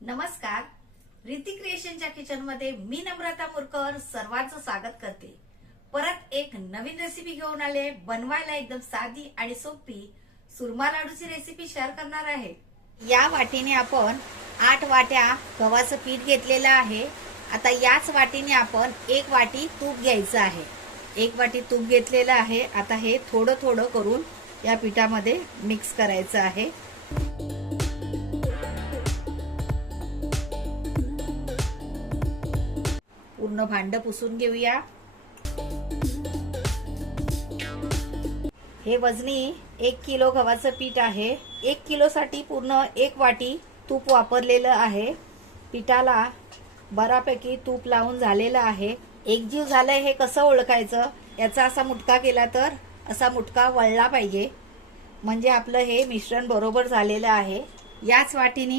नमस्कार, रिती क्रिएशनच्या किचन मध्ये मी नम्रता मुरकर सर्वांचं स्वागत करते। परत एक नवीन रेसिपी घेऊन आले। बनवायला एकदम साधी आणि सोपी सुरमा लाडूची रेसिपी शेअर करणार आहे। या वाटीने आपण 8 वाट्या गव्हाचं पीठ घेतलेलं आहे। आता याच वाटीने आपण 1 वाटी तूप घ्यायचं आहे। 1 वाटी तूप घेतलेलं आहे। आता हे थोडं थोडं करून या पिठामध्ये मिक्स करायचं आहे। पूर्ण भांड पुसून घेऊया। हे वजनी 1 किलो गव्हाचं पीठ आहे। 1 किलो साठी पूर्ण 1 वाटी तूप वापरलेलं आहे। पिठाला बऱ्यापैकी तूप लावून झालेलं आहे। एकजीव झालंय हे कसं ओळखायचं? याचा असा मुटका केला तर असा मुटका वळला पाहिजे, म्हणजे आपलं हे मिश्रण बरोबर झालेलं आहे। याच वाटीने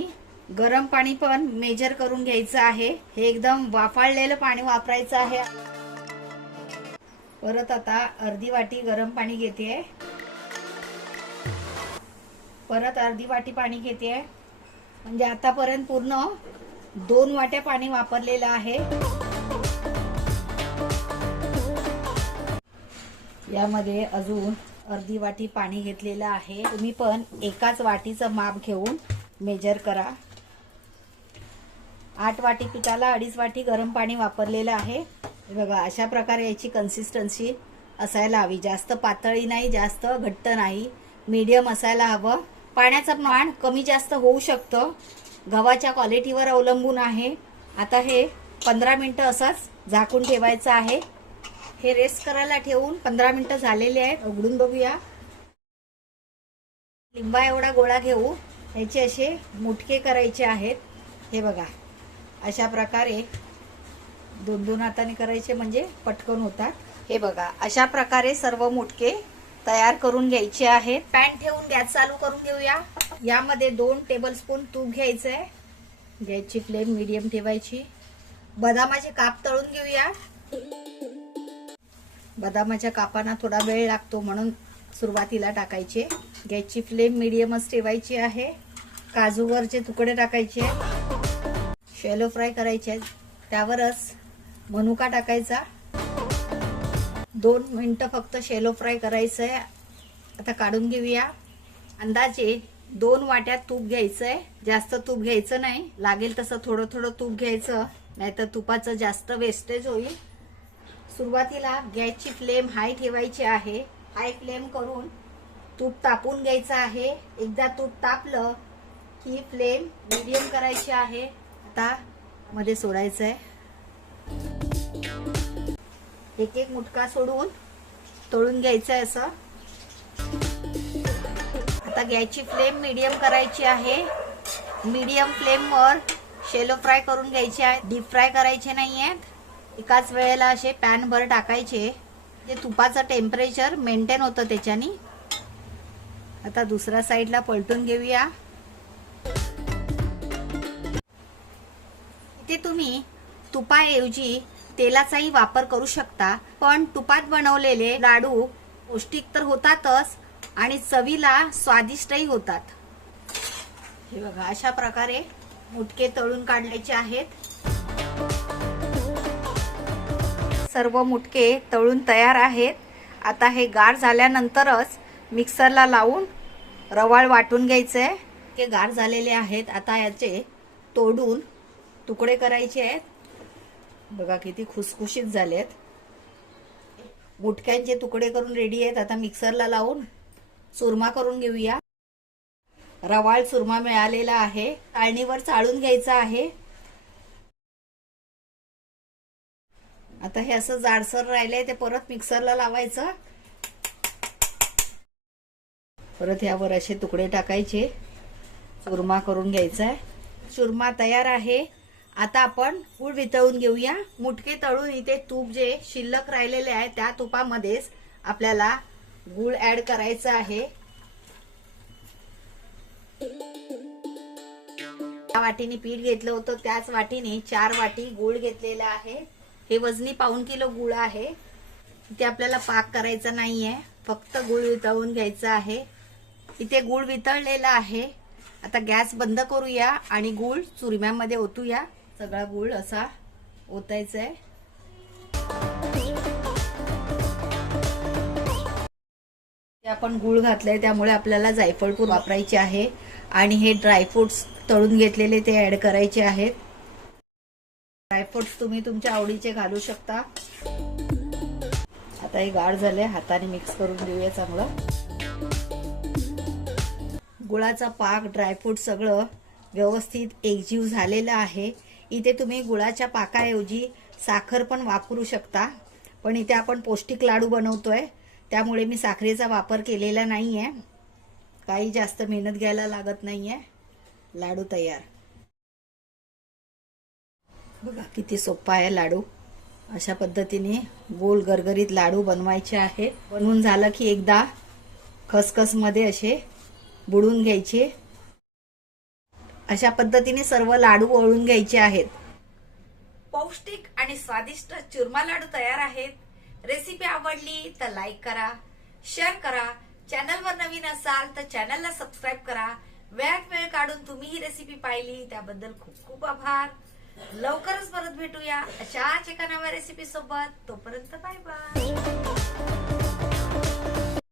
गरम पाणी पण मेजर करून घ्यायचं आहे। हे एकदम वाफाळलेलं पाणी वापरायचं आहे। परत आता अर्धी वाटी गरम पाणी घेते। परत अर्धी वाटी पाणी घेते, म्हणजे आतापर्यंत पूर्ण 2 वाट्या पाणी वापरलेलं आहे। यामध्ये अजून अर्धी वाटी पाणी घेतलेलं आहे। तुम्ही पण एकाच वाटीचं माप घेऊन मेजर करा। 8 वाटी पिठाला 2.5 वाटी गरम पाणी वापरलेलं आहे। बघा, अशा प्रकारे याची कन्सिस्टन्सी असायला हवी। जास्त पातळी नाही, जास्त घट्ट नाही, मीडियम असायला हवं। पाण्याचं प्रमाण कमी जास्त होऊ शकतं, गव्हाच्या क्वालिटीवर अवलंबून आहे। आता हे 15 मिनिटं असंच झाकून ठेवायचं आहे। हे रेस्ट करायला ठेवून 15 मिनिटं झालेले आहेत। उघडून बघूया। लिंबा एवढा गोळा घेऊ, याचे असे मुटके करायचे आहेत। हे बघा, अशा प्रकारे 2-2 हाताने करायचे, म्हणजे पटकन होतात। हे बघा, अशा प्रकारे सर्व मुटके तयार करून घ्यायचे आहेत। पॅन ठेवून गॅस चालू करून घेऊया। यामध्ये 2 टेबलस्पून तूप घ्यायचंय। गॅसची फ्लेम मीडियम ठेवायची। बदामाचे काप तळून घेऊया। बदामाच्या कापांना थोडा वेळ लागतो, म्हणून सुरुवातीला टाकायचे। गॅसची फ्लेम मीडियमच ठेवायची आहे। काजूवरचे तुकडे टाकायचे, शॅलो फ्राय करायचे। त्यावरच मनुका टाकायचा। 2 मिनिटं फक्त शॅलो फ्राय करायचंय। आता काढून घेऊया। अंदाजे 2 वाट्या तूप घ्यायचंय, जास्त तूप घ्यायचं नाही। लागेल तसं थोडं थोडं तूप घ्यायचं, नाहीतर तुपाचं जास्त वेस्टेज होईल। सुरुवातीला गॅसची फ्लेम हाय ठेवायची आहे। हाय फ्लेम करून तूप तापून घ्यायचं आहे। एकदा तूप तापलं की फ्लेम मीडियम करायची आहे। आता मध्ये सोडायचंय। एक एक मुटका सोडून तळून घ्यायचंय असं। आता गॅसची फ्लेम मीडियम करायची आहे। मीडियम फ्लेमवर शॅलो फ्राय करून घ्यायचे आहे, डीप फ्राय करायचे नाहीयेत। एकाच वेळेला असे पॅन भर टाकायचे, जे तुपाचं टेम्परेचर मेंटेन होतं त्याच्यानी। आता दुसऱ्या साईडला पलटून घेऊया। इथे तुम्ही तुपाऐवजी तेलाचाही वापर करू शकता, पण तुपात बनवलेले लाडू पौष्टिक तर होतातच आणि चवीला स्वादिष्टही होतात। हे बघा, अशा प्रकारे मुटके तळून काढायचे आहेत। सर्व मुटके तळून तयार आहेत। आता हे गार झाल्यानंतरच मिक्सरला लावून रवाळ वाटून घ्यायचे। हे गार झालेले आहेत। आता याचे तोडून तुकडे करायचे आहेत। बघा किती खुसखुशीत झालेत। मुटक्यांचे तुकडे करून रेडी आहेत। आता मिक्सरला लावून चुरमा करून घेऊया। रवाळ चुरमा मिळालेला आहे। चाळणीवर चाळून घ्यायचा आहे। आता हे असं जाडसर राहिलंय, ते परत मिक्सरला लावायचं। परत यावर असे तुकडे टाकायचे, चुरमा करून घ्यायचा आहे। चुरमा तयार आहे। आता आपण गूळ वितळून घेऊया। मुटके तळून इथे तूप जे शिल्लक राहिलेले आहे त्या तुपामध्येच आपल्याला गूळ ऍड करायचा आहे। त्या वाटीने पीठ घेतलं होतं त्याच वाटीने 4 वाटी गूळ घेतलेला आहे। हे वजनी 1.5 किलो गूळ आहे। इथे आपल्याला पाक करायचा नाहीये, फक्त गूळ वितळून घ्यायचा आहे. इथे गूळ वितळलेला आहे. आता गॅस बंद करूया आणि गूळ चुरम्यामध्ये ओतूया. सगळा गूळ असा ओतायचा आहे. आपण गूळ घातलाय त्यामुळे आपल्याला जायफळ पूड वापरायची आहे आणि हे ड्रायफ्रुट्स तळून घेतलेले ते ऍड करायचे आहेत. ड्रायफ्रुट्स तुम्ही तुमच्या आवडीचे घालू शकता. आता हे गार झाले, हाताने मिक्स करून देऊया चांगलं. गुळाचा पाक, ड्रायफ्रूट सगळं व्यवस्थित एकजीव झालेलं आहे. इथे तुम्ही गुळाच्या पाकाऐवजी साखर पण वापरू शकता, पण इथे आपण पौष्टिक लाडू बनवतोय त्यामुळे मी साखरेचा वापर केलेला नाहीये. काही जास्त मेहनत घ्यायला लागत नाहीये. लाडू तयार. बघा किती सोपा आहे लाडू. अशा पद्धतीने गोल गरगरीत लाडू बनवायचे आहे. बनवून झालं की एकदा खसखस मध्ये असे बुडवून घ्यायचे. अशा पद्धतीने सर्व लाडू वळून घ्यायचे आहेत. पौष्टिक आणि स्वादिष्ट चुरमा लाडू तयार आहेत. रेसिपी आवडली तर लाईक करा, शेअर करा. चॅनलवर नवीन असाल तर चॅनलला सबस्क्राईब करा. वेळात वेळ काढून तुम्ही ही रेसिपी पाहिली त्याबद्दल खूप खूप आभार. लवकरच परत भेटूया अशाच एका नव्या रेसिपी सोबत. तोपर्यंत बाय बाय.